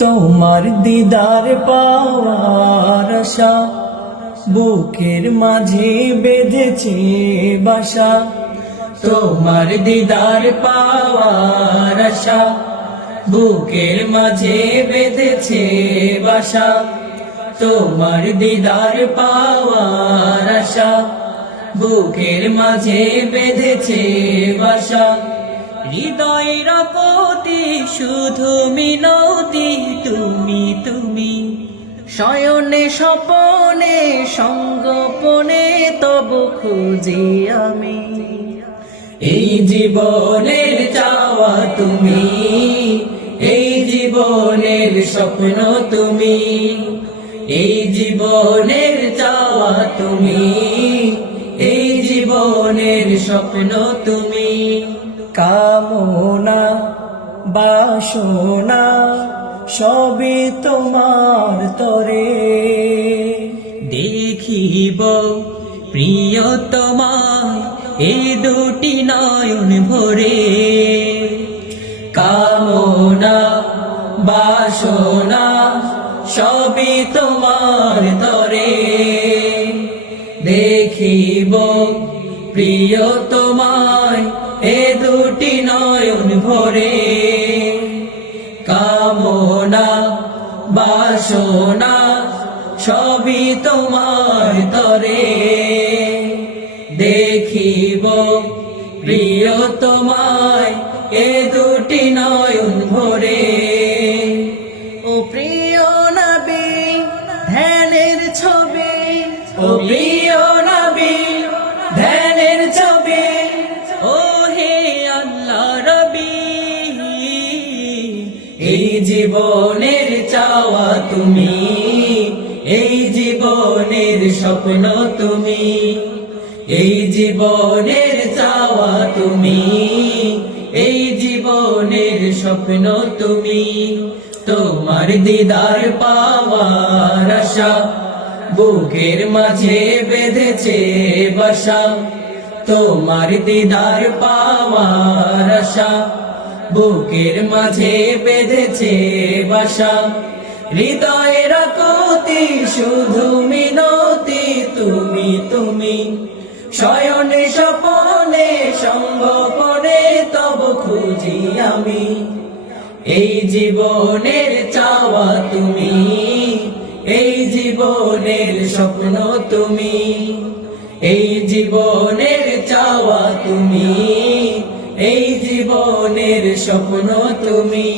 তোমার দিদার পাওয়ার আশা, বুকের মাঝে বেঁধেছে বাসা। তোমার দিদার পাওয়ার আশা, বুকের মাঝে বেঁধেছে বাসা। তোমার দিদার পাওয়ার আশা, বুকের মাঝে বেঁধেছে বাসা। হৃদয় প্রতি শুধু মিনতি, তুমি তুমি। শয়নে স্বপনে, সঙ্গপনে তব খুঁজি আমি। এই জীবনের চাওয়া তুমি, এই জীবনের স্বপ্ন তুমি, এই জীবনের চাওয়া তুমি, এই জীবনের স্বপ্ন তুমি। কামনা বাসনা সবই তোমার তরে। দেখিব প্রিয় তোমার এই দুটি নয়ন ভরে। কামনা, বাসনা সবই তোমার তরে। দেখিব প্রিয় তোমায় এ দুটি নয়ন ভরে। বাসনা সবই তোমার তরে। দেখিব প্রিয় তোমায় এ দুটি নয়ন ভরে। ও প্রিয় নবী, ধ্যানের ছবি, ও প্রিয় জীবনের চাওয়া তুমি, এই জীবনের স্বপ্ন তুমি, এই জীবনের চাওয়া তুমি, এই জীবনের স্বপ্ন তুমি। তোমার দিদার পাওয়ার আশা, বুকের মাঝে বেঁধেছে বাসা। তোমার দিদার পাওয়ার আশা বুকের মাঝে বেঁধেছে বাসা। হৃদয়ের কতি শুধু মিনতি, তুমি তুমি। শয়নে স্বপনে সঙ্গপনে তব খুঁজি আমি। এই জীবনের চাওয়া তুমি, এই জীবনের স্বপ্ন তুমি। এই জীবনের চাওয়া তুমি। জীবনের স্বপ্ন তুমি।